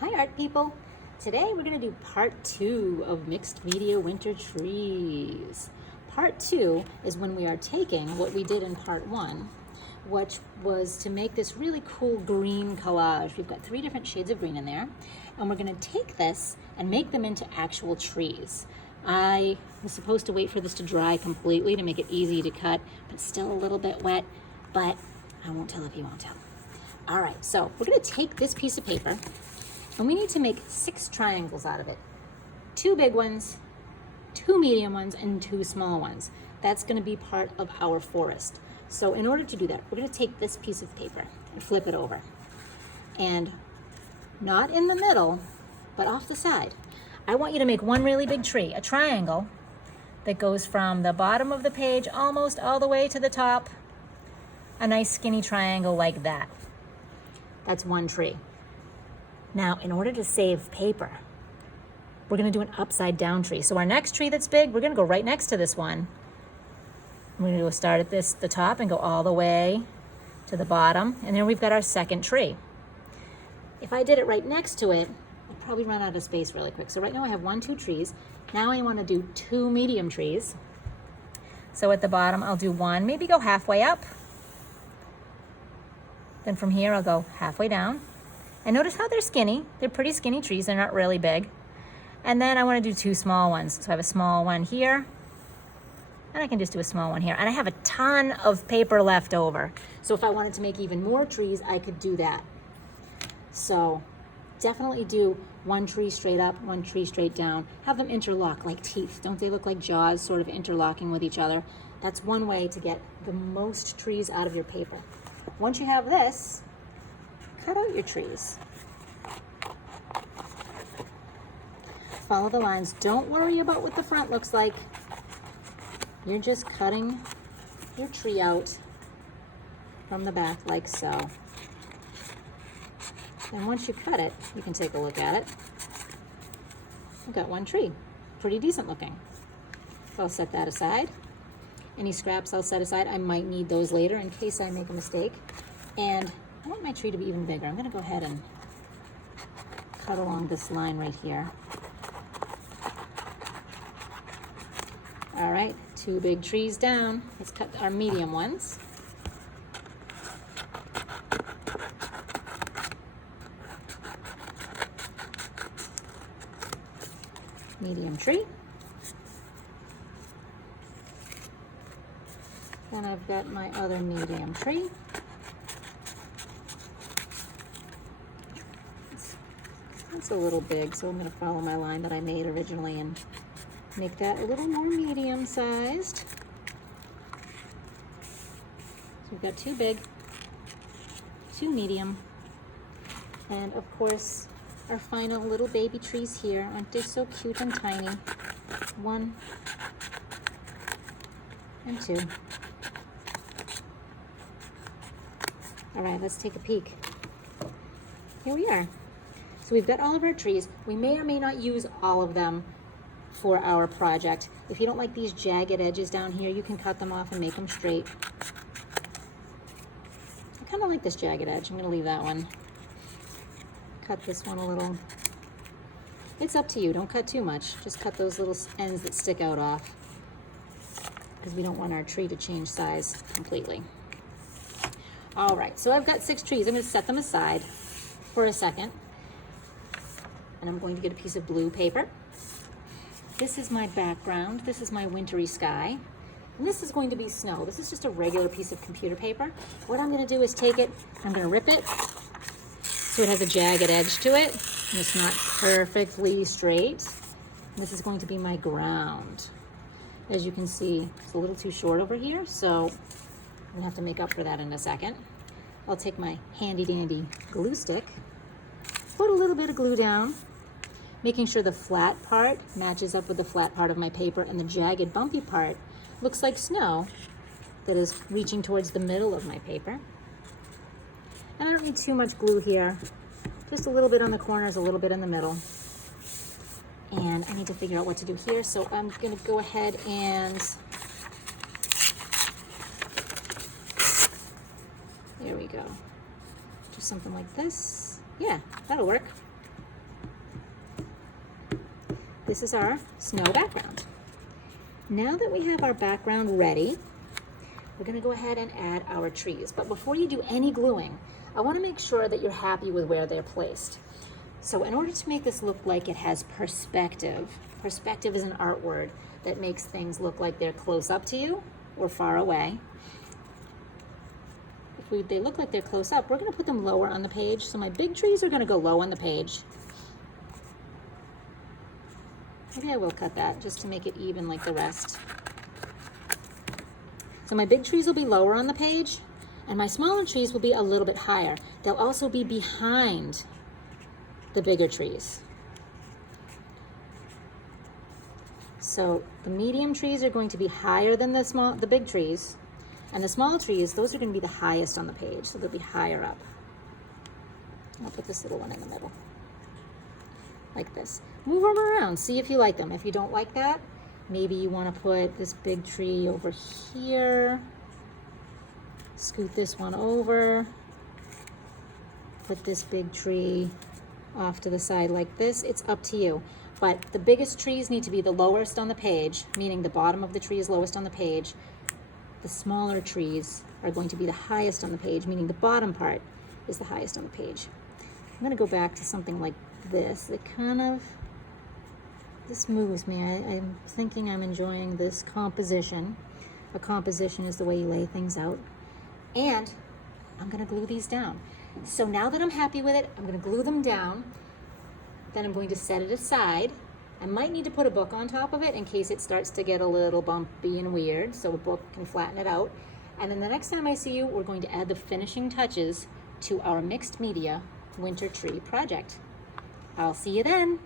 Hi art people! Today we're going to do part 2 of mixed media winter trees. Part 2 is when we are taking what we did in part 1, which was to make this really cool green collage. We've got 3 different shades of green in there, and we're going to take this and make them into actual trees. I was supposed to wait for this to dry completely to make it easy to cut, but it's still a little bit wet, but I won't tell if you won't tell. All right, so we're going to take this piece of paper and we need to make 6 triangles out of it. 2 big ones, 2 medium ones, and 2 small ones. That's going to be part of our forest. So in order to do that, we're going to take this piece of paper and flip it over. And not in the middle, but off the side. I want you to make one really big tree, a triangle that goes from the bottom of the page almost all the way to the top. A nice skinny triangle like that. That's one tree. Now, in order to save paper, we're going to do an upside down tree. So our next tree that's big, we're going to go right next to this one. We're going to start at the top and go all the way to the bottom. And then we've got our second tree. If I did it right next to it, I'd probably run out of space really quick. So right now I have 2 trees. Now I want to do 2 medium trees. So at the bottom, I'll do 1, maybe go halfway up. Then from here, I'll go halfway down. And notice how they're skinny. They're pretty skinny trees. They're not really big. And then I want to do 2 small ones. So I have a small one here. And I can just do a small one here. And I have a ton of paper left over. So if I wanted to make even more trees, I could do that. So definitely do 1 tree straight up, 1 tree straight down. Have them interlock like teeth. Don't they look like jaws sort of interlocking with each other? That's one way to get the most trees out of your paper. Once you have this, cut out your trees. Follow the lines. Don't worry about what the front looks like. You're just cutting your tree out from the back like so. And once you cut it, you can take a look at it. I've got 1 tree. Pretty decent looking. So I'll set that aside. Any scraps I'll set aside. I might need those later in case I make a mistake. And I want my tree to be even bigger. I'm going to go ahead and cut along this line right here. All right, 2 big trees down. Let's cut our medium ones. Medium tree. Then I've got my other medium tree. It's a little big, so I'm going to follow my line that I made originally and make that a little more medium-sized. So we've got 2 big, 2 medium, and of course our final little baby trees here. Aren't they so cute and tiny? 1 and 2. All right, let's take a peek. Here we are. So we've got all of our trees. We may or may not use all of them for our project. If you don't like these jagged edges down here, you can cut them off and make them straight. I kind of like this jagged edge. I'm going to leave that one. Cut this one a little. It's up to you. Don't cut too much. Just cut those little ends that stick out off, because we don't want our tree to change size completely. All right, so I've got 6 trees. I'm going to set them aside for a second. And I'm going to get a piece of blue paper. This is my background. This is my wintry sky. And this is going to be snow. This is just a regular piece of computer paper. What I'm going to do is take it, I'm going to rip it so it has a jagged edge to it. And it's not perfectly straight. This is going to be my ground. As you can see, it's a little too short over here, so I'm going to have to make up for that in a second. I'll take my handy dandy glue stick, put a little bit of glue down, making sure the flat part matches up with the flat part of my paper and the jagged bumpy part looks like snow that is reaching towards the middle of my paper. And I don't need too much glue here, just a little bit on the corners, a little bit in the middle. And I need to figure out what to do here, so I'm going to go ahead and there we go. Do something like this. Yeah, that'll work. this is our snow background. Now that we have our background ready, we're gonna go ahead and add our trees. But before you do any gluing, I wanna make sure that you're happy with where they're placed. So in order to make this look like it has perspective, perspective is an art word that makes things look like they're close up to you or far away. If they look like they're close up, we're gonna put them lower on the page. So my big trees are gonna go low on the page. Maybe I will cut that just to make it even like the rest. So my big trees will be lower on the page, and my smaller trees will be a little bit higher. They'll also be behind the bigger trees. So the medium trees are going to be higher than the big trees, and the small trees, those are going to be the highest on the page, so they'll be higher up. I'll put this little one in the middle, like this. Move them around, see if you like them. If you don't like that, maybe you want to put this big tree over here, scoot this one over, put this big tree off to the side like this. It's up to you. But the biggest trees need to be the lowest on the page, meaning the bottom of the tree is lowest on the page. The smaller trees are going to be the highest on the page, meaning the bottom part is the highest on the page. I'm going to go back to something like this. It kind of, this moves me. I'm thinking I'm enjoying this composition. A composition is the way you lay things out. And I'm going to glue these down. So now that I'm happy with it, I'm going to glue them down. Then I'm going to set it aside. I might need to put a book on top of it in case it starts to get a little bumpy and weird, so a book can flatten it out. And then the next time I see you, we're going to add the finishing touches to our mixed media winter tree project. I'll see you then.